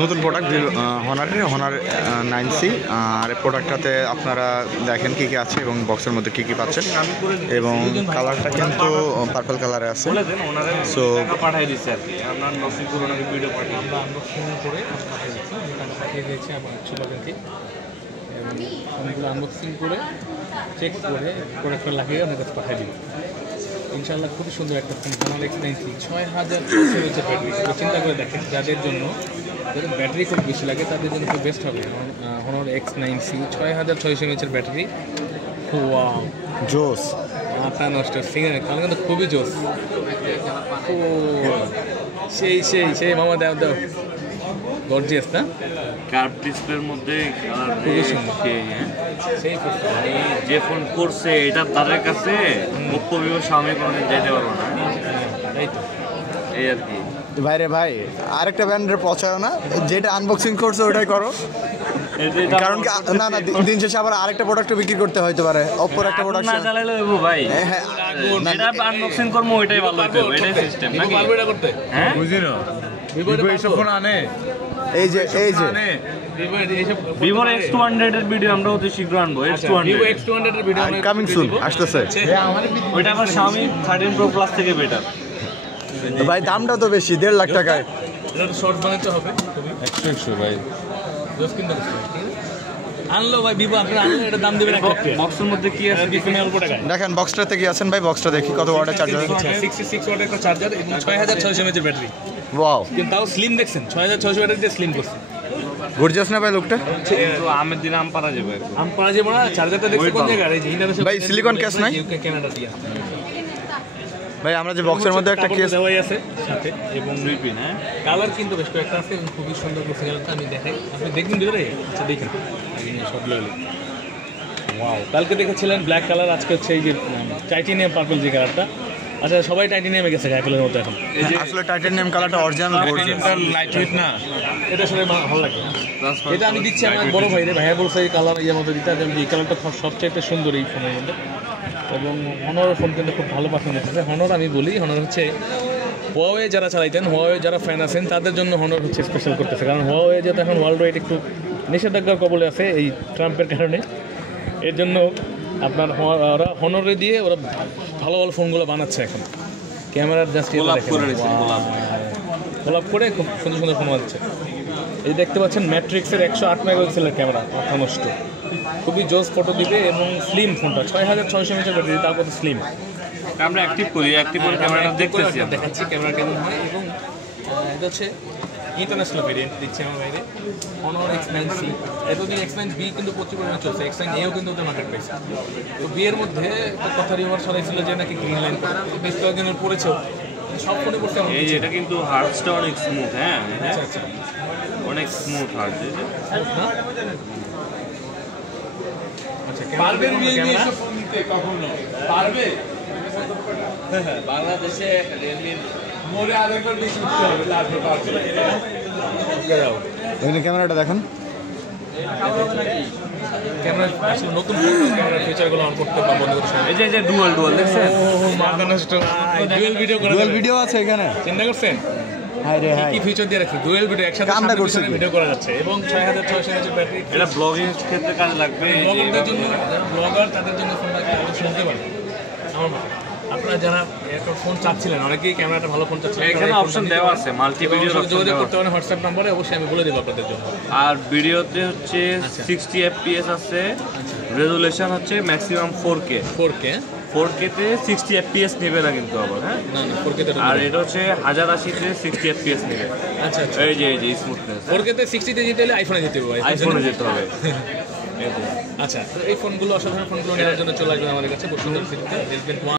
নতুন product honours 9C। আর প্রোডাক্টটাতে আপনারা দেখেন কী কী আছে এবং বক্সের মধ্যে কী কী পাচ্ছেন, এবং কালারটা কিন্তু পার্পল কালারে আছে। সো পাঠিয়ে দিচ্ছে আর কি, আমরা আনবক্সিং করে ওনাকে ভিডিও পাঠিয়ে দিয়েছি আমার ছোটদেরকে, এবং ফোনগুলো আনবক্সিং করে চেক করে প্রোডাক্টটা লাগিয়ে ওনার কাছে পাঠিয়ে দিব ইনশাআল্লাহ। খুবই সুন্দর একটা ফোন, হনার X9C 6000 ব্যাটারি। চিন্তা করে দেখেন, যাদের জন্য যাদের ব্যাটারি খুব বেশি লাগে তাদের জন্য খুব বেস্ট হবে honours X9C 6600 mAh battery. Wow, জোস, মাথা নষ্ট সিঙ্গারে কারণ কিন্তু খুবই জোস। ও সেই সেই সেই মামা, দাও দাও, গর্জিয়াস না? কার্ভ ডিসপ্লের মধ্যে খুবই সুন্দর। সেই যে ফোন করছে এটা তাদের কাছে Oppo, Vivo, Xiaomi কোনোদিন যেতে পারবো না। এই তো এই আর কি ভাইরে ভাই, আরেকটা ব্র্যান্ডের পছায় না, যেটা আনবক্সিং করছে ওটাই করো। কারণ কি না না, দিন শেষে আবার আরেকটা প্রোডাক্ট বিক্রি করতে হইতে পারে। Oppoর একটা প্রোডাক্ট না চালাইলে হইবো ভাই, যেটা আনবক্সিং করবো ওইটাই ভালো হইবে, এটাই সিস্টেম নাকি? পারবে এটা করতে? হ্যাঁ বুঝি না, ভিভো এইসব ফোন আনে। এই যে Vivo X200 এর ভিডিও আমরা অতি শীঘ্র আনবো। Vivo X200 এর ভিডিও আমরা কামিং সুন আসতেছে। ওইটা আমার Xiaomi 13 Pro Plus থেকে বেটার। ভাই দামটা তো বেশি, 1.5 লাখ টাকায়। এটা তো শর্ট বানাইতে হবে 100 ভাই। জোস কিন্তু আনলো ভাই Vivo, আপনারা আনলো, এটা দাম দিবেন 1 লাখ টাকা। বক্সের মধ্যে কি আছে ডিসপ্লে অল্প টাকায়। দেখেন বক্সটাতে কি আছেন ভাই, বক্সটা দেখি কত ওয়াটের চার্জার। 66 ওয়াটের একটা চার্জার এবং 6600 mAh ব্যাটারি। ওয়াও, কিন্তু তাও স্লিম দেখছেন, 6600 ব্যাটারি দিয়ে স্লিম করছে। গর্জিয়াস না ভাই লুকটা? কিন্তু আমের দিনে আম পারা যাবে। আম পারা যাবে না। চার্জারটা দেখতে কোন জায়গায়? এই যে ইন্টারন্যাশনাল ভাই সিলিকন কেস নাই? ক্যানাডা দিয়ে ভাই আমরা যে বক্সের মধ্যে একটা কেস দেওয়াই আছে সাথে, এবং দুইপিন। হ্যাঁ, কালার কিন্তু বেশ কয়েকটা আছে এবং খুবই সুন্দর করছে কালারটা। আমি দেখাই, আপনি দেখবেন ভিতরে। আচ্ছা দেখেন, আগে নিয়ে সব লইলে। ওয়াও, কালকে দেখেছিলেন ব্ল্যাক কালার, আজকে হচ্ছে এই যে টাইটেনিয়াম পার্পল যে কালারটা। আচ্ছা, সবাই টাইটেনিয়ামে গেছে অ্যাপেলের মতো এখন। আসলে টাইটানিয়াম কালারটা অরিজিনাল গর্জিয়াস। লাইট ওয়েট না, এটা আসলে ভালো লাগে। এটা আমি দিচ্ছি আমার বড় ভাইরে, ভাইয়া বলছে এই কালার ইয়ের মধ্যে দিতে। এই কালারটা সবচাইতে সুন্দর এই ফোনের মধ্যে, এবং হনর ফোন কিন্তু খুব ভালো পারফর্ম করতেছে। হনর আমি বলি, হনর হচ্ছে হুয়াওয়ে যারা চালাইতেন, হুয়াওয়ে যারা ফ্যান আছেন তাদের জন্য হনর হচ্ছে স্পেশাল করতেছে। কারণ হুয়াওয়ে যেহেতু এখন ওয়ার্ল্ড ওয়াইড একটু নিষেধাজ্ঞার কবলে আছে এই ট্রাম্পের কারণে, এর জন্য আপনার ওরা হনরে দিয়ে ওরা ভালো ভালো ফোনগুলো বানাচ্ছে এখন। ক্যামেরার জাস্ট গোলাপ করে খুব সুন্দর সুন্দর ফোন বানাচ্ছে। এই দেখতে পাচ্ছেন ম্যাট্রিক্সের 108 মেগাপিক্সেলের ক্যামেরা, মাথা নষ্ট, খুবই জোস ফটো দিবে এবং স্লিম ফোনটা 6600 mAh ব্যাটারি, তার কত স্লিম। আমরা অ্যাক্টিভ করি, অ্যাক্টিভ করে ক্যামেরাটা দেখতেছি, দেখাচ্ছি ক্যামেরা কেমন হয়। এবং এটা হচ্ছে ইন্টারন্যাশনাল ভেরিয়েন্ট দিচ্ছে আমার বাইরে, হনর X9C। এতদিন X9B কিন্তু প্রচুর পরিমাণে চলছে, X9Aও কিন্তু ওদের মার্কেট পেয়েছে। তো বিয়ের মধ্যে একটা কথা রিভার ছড়াইছিল যে নাকি গ্রিন লাইন বেশ কয়েকদিনের পড়েছেও, সব ফোনে পড়ছে। এই যে এটা কিন্তু হার্টসটা অনেক স্মুথ। হ্যাঁ, আচ্ছা আচ্ছা, অনেক স্মুথ হার্ট। আচ্ছা ক্যামেরা বাংলাদেশে রিয়েলমির মোড়ে আরেকবার বেশি উঠতে হবে। এখানে ক্যামেরাটা দেখেন, ক্যামেরা আসলে নতুন ক্যামেরার ফিচারগুলো অন করতে বা বন্ধ করতে। এই যে ডুয়াল দেখছেন, ডুয়াল ভিডিও আছে এখানে, চিন্তা করছেন? হাই রে হাই, কি ফিচার দিয়ে রাখছে? ডুয়াল ভিডিও একসাথে ভিডিও করা যাচ্ছে, এবং 6600 mAh ব্যাটারি। এটা ব্লগিং ক্ষেত্রে কাজে লাগবে। ব্লগারদের জন্য, ব্লগার তাদের জন্য ফোনটা শুনতে পারে আমার মতে। আপনারা যারা একটা ফোন চাচ্ছিলেন, অনেকেই ক্যামেরাটা ভালো ফোন চাচ্ছিলেন, এখানে অপশন দেওয়া আছে, মাল্টি ভিডিও যোগাযোগ করতে পারেন হোয়াটসঅ্যাপ নম্বরে, অবশ্যই আমি বলে দেবো আপনাদের জন্য। আর ভিডিওতে হচ্ছে 60 fps আছে, রেজুলেশন হচ্ছে ম্যাক্সিমাম 4K। 4K তে 60 fps নেবে না কিন্তু আবার। হ্যাঁ, না না 4K তে, আর এটা হচ্ছে 1080 তে 60 fps নেবে। আচ্ছা আচ্ছা, এই যে স্মুথনেস। 4K তে 60 তে যেতে হলে আইফোনে যেতে হবে, আইফোনে যেতে হবে। আচ্ছা, এই ফোনগুলো অসাধারণ ফোনগুলো নেওয়ার জন্য চলে আসবেন আমাদের কাছে খুব সুন্দর সিটিতে।